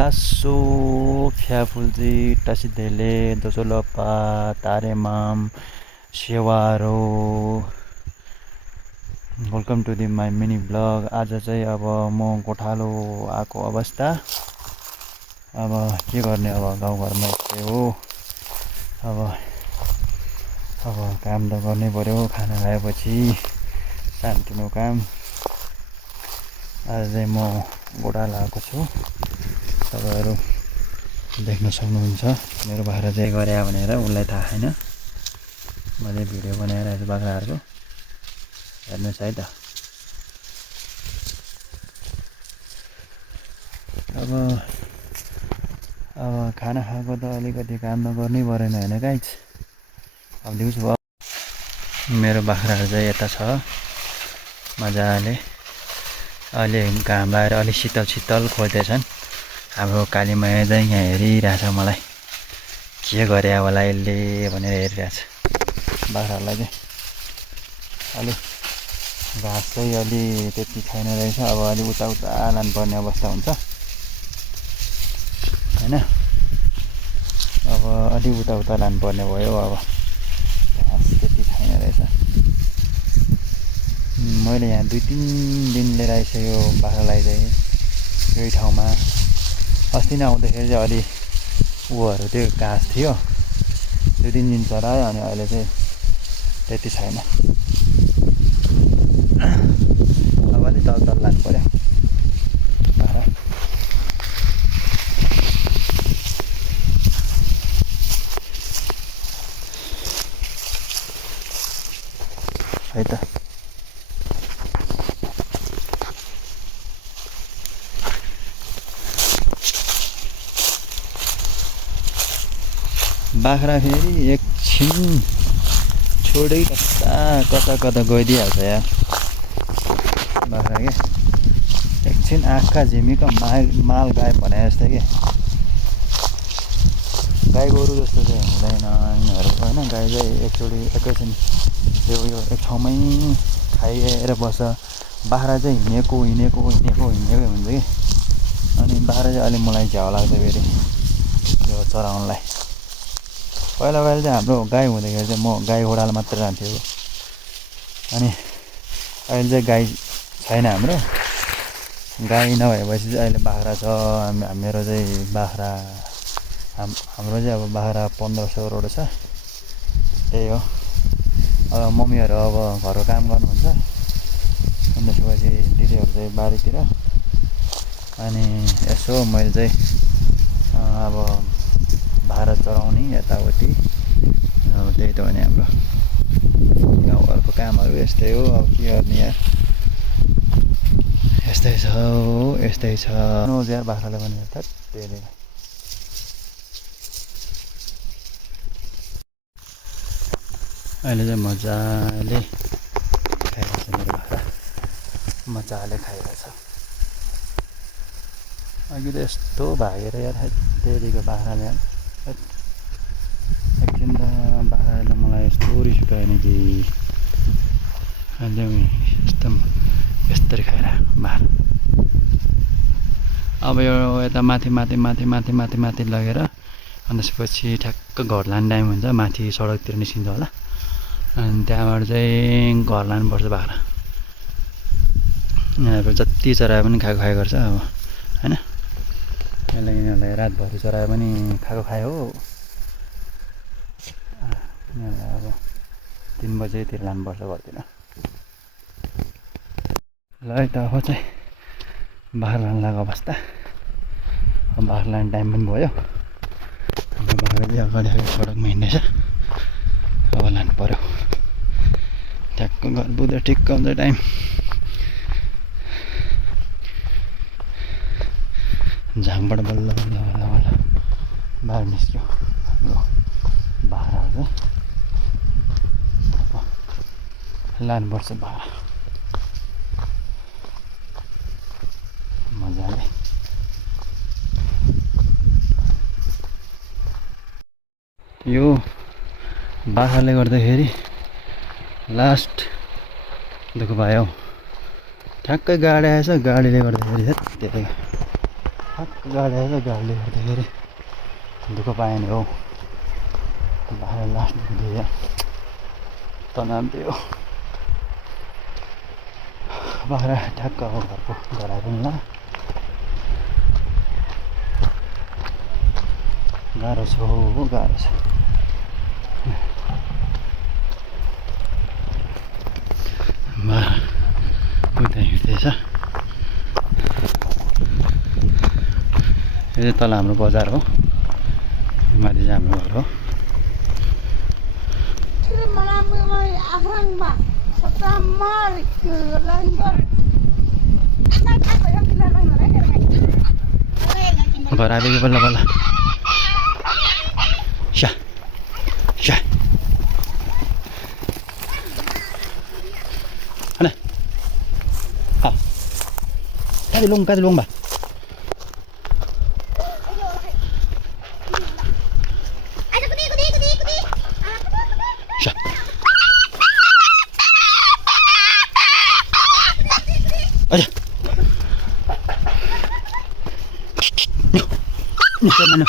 लासो फ्याफुल्जी टासिदेले दोसोलपा तारेमाम सेवारो welcome to the my mini blog. आज चाहिँ अब म गोठालो आएको अवस्था। अब के गर्ने, अब गाउँघरमा यस्तै हो। अब काम त गर्नै पर्यो। खाना खाएपछि शान्तिनो काम। आज चाहिँ म गोठालो आएको छु। तपाईँहरू देख्न सक्नुहुन्छ मेरो बाख्रा चाहिँ गरे भनेर उसलाई थाहा छैन। मैले भिडियो बनाइरहेको छु बाख्राहरूको, हेर्नुहोस् है त। अब खाना खाएको त अलिकति काम त गर्नै परेन होइन गाइज। अब दिउँसो भयो। मेरो बाख्राहरू चाहिँ यता छ मजाले। अहिले घाम लगाएर अलिक शीतल शीतल खोज्दैछन्। हाम्रो कालीमाया चाहिँ यहाँ हेरिरहेछ मलाई, के गरे होला यसले भनेर हेरिरहेछ। बाख्राहरूलाई चाहिँ अलि घाँस चाहिँ अलि त्यति छैन रहेछ। अब अलि उता लानुपर्ने अवस्था हुन्छ होइन। अब अलि उता लानुपर्ने भयो। अब घाँस त्यति छैन रहेछ। मैले यहाँ 2-3 दिन लिएर आइसक्यो बाख्रालाई चाहिँ यही ठाउँमा। अस्ति नै आउँदाखेरि चाहिँ अलि ऊहरू त्यो घाँस थियो, 2-3 दिन चरायो। अनि अहिले चाहिँ त्यति छैन। अब अलि तल लानु पर्यो बाख्रा। है त। बाख्रा फेरि एकछिन छोडै कता गइदिइहाल्छ यार बाख्रा के। एकछिन आँखा झिमिक माल गायब भने जस्तै के। गाई गोरु जस्तो चाहिँ हुँदैन यिनीहरू होइन। गाई चाहिँ एकैछिन त्यो उयो एक ठाउँमै खाइएर बस्छ। बाख्रा चाहिँ हिँडेको हुन्छ कि। अनि बाख्रा चाहिँ अलिक मलाई झ्याउ लाग्छ फेरि त्यो चराउनलाई। पहिला चाहिँ हाम्रो गाई हुँदाखेरि चाहिँ म गाई गोडालो मात्र जान्थ्यो। अनि अहिले चाहिँ गाई छैन हाम्रो। गाई नभएपछि चाहिँ अहिले बाख्रा छ। मेरो चाहिँ बाख्रा हाम्रो चाहिँ अब बाख्रा 1500 छ। त्यही हो। अब मम्मीहरू अब घरको काम गर्नुहुन्छ। अनि त्यसपछि दिदीहरू चाहिँ बारीतिर। अनि यसो मैले चाहिँ अब बाख्रा चराउने यताउति। अब त्यही त हो नि हाम्रो गाउँघरको कामहरू यस्तै हो। अब के गर्ने यार, यस्तै छ यार बाख्राले पनि। त्यही अहिले चाहिँ मजाले खाइरहेछ मेरो बाख्रा, मजाले खाइरहेछ। अघि त यस्तो भागेर यार त्यहीँदेखिको बाख्राले एकछिन त बाख्राले मलाई यस्तो रिस उठायो नि कि अहिले यस्तरी खाइरह बाख्रा। अब यो यता माथि लगेर अनि त्यसपछि ठ्याक्क घर लाने टाइम हुन्छ। माथि सडकतिर निस्किन्छ होला। अनि त्यहाँबाट चाहिँ घर लानुपर्छ बाख्रा। यिनीहरू जति चराए पनि खाएको गर्छ अब होइन। यिनीहरूलाई रातभरि चराए पनि खाएको हो। यिनीहरूलाई अब 3 बजेतिर लानुपर्छ घरतिर। ल है त अब चाहिँ बाख्रा लानु लागेको अवस्था। अब बाख्रा लाने टाइम पनि भयो। हाम्रो बाख्रा चाहिँ अगाडि सडकमा हिँड्दैछ। अब लानु पर्यो। ठ्याक्क घर पुग्दा ठिक्क हुन्छ टाइम। झाङबाट बल्ल बाहिर निस्क्यो हाम्रो बाख्राहरू। अब लानुपर्छ बाख्रा मजाले। यो बाख्राले गर्दाखेरि लास्ट दुःख भयो। ठ्याक्कै गाडी आएछ, गाडीले गर्दाखेरि त्यही ठ्याक्क गाडी आएर गाडीले गर्दाखेरि दुःख पाएँ नि हौ बाह्र लास्ट दिएँ तनाव दियो बाह्र ठ्याक्क अब घरको घर आइपुग्नु ल गाह्रो छ हौ गाह्रो छ उता हिँड्दैछ यो चाहिँ तल हाम्रो बजार हो माथि चाहिँ हाम्रो घर हो घर आइपुग्यो बल्ल बल्ल Kati lung ba? Siya. Aja. Nih, mana?